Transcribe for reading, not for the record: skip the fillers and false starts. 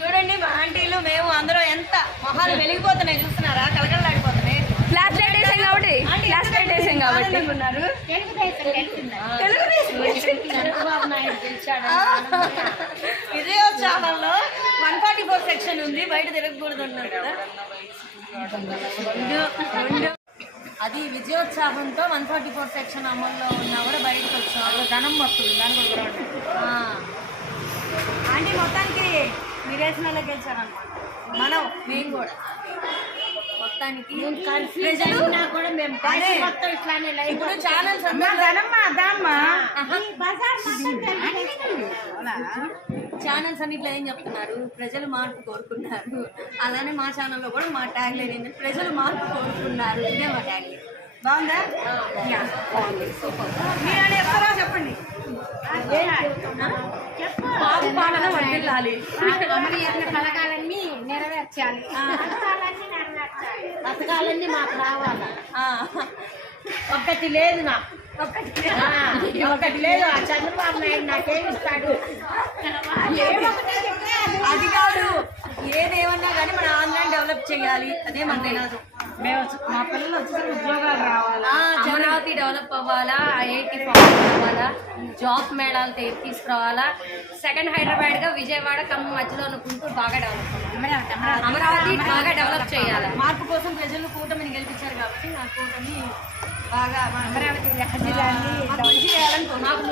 చూడండి మా ఆంటీలు మేము అందరూ ఎంత మొహాలు వెలిగిపోతున్నాయి చూస్తున్నారా, కలకలలాడిపోతున్నాయి. క్లాస్ లైట్ వేసాం కాబట్టి ఉన్నారు. చంద్రబాబు నాయుడు గెలిచాడు. విజయోత్సవంలో 144 సెక్షన్ ఉంది, బయట తిరగకూడదు అన్నారు కదా. అది విజయోత్సవంతో 144 సెక్షన్ అమల్లో ఉన్నా కూడా బయటకు వచ్చాము. ధనం వస్తుంది దాని కూడా. ఆంటీ మొత్తానికి మీరేసిన వాళ్ళకి గెలిచారనమాట. మేము కూడా మొత్తానికి ఇప్పుడు ఛానల్స్ ఛానల్స్ అన్నిట్లో ఏం చెప్తున్నారు, ప్రజలు మార్పు కోరుకున్నారు. అలానే మా ఛానల్లో కూడా మా ట్యాగ్ లైన్ ఏంటంటే ప్రజలు మార్పు కోరుకున్నారు. ఇదే మా ట్యాగ్ లైన్. బాగుందా? మీరు ఎక్కడా చెప్పండి. బాబు పాలన వర్ధిల్లాలి, పథకాలన్నీ నెరవేర్చాలి, పథకాలన్నీ మాకు రావాలి. ఒక్కటి లేదు నాకు, ఒకటి లేదు. ఆ చంద్రబాబు నాయుడు నాకేమి ఇస్తాడు? అది కాదు, ఏదేమన్నా కానీ మన ఆన్లైన్ డెవలప్ చేయాలి, అదే మన నినాదం. మేము మా పిల్లలు వచ్చి ఉద్యోగాలు రావాలా, అమరావతి డెవలప్ అవ్వాలా, ఐఐటి ఫామ్ అవ్వాలా, జాబ్ మేళాలు తీసుకురావాలా, సెకండ్ హైదరాబాద్ గా విజయవాడ ఖమ్మం మధ్యలో ఉన్న గుంటూరు బాగా డెవలప్ అవ్వాలి, అమరావతి బాగా డెవలప్ చేయాలి. మార్పు కోసం ప్రజలు కూటమిని గెలిపించారు కాబట్టి నా కూటమి బాగా అమరావతి మంచి చేయాలని మాకు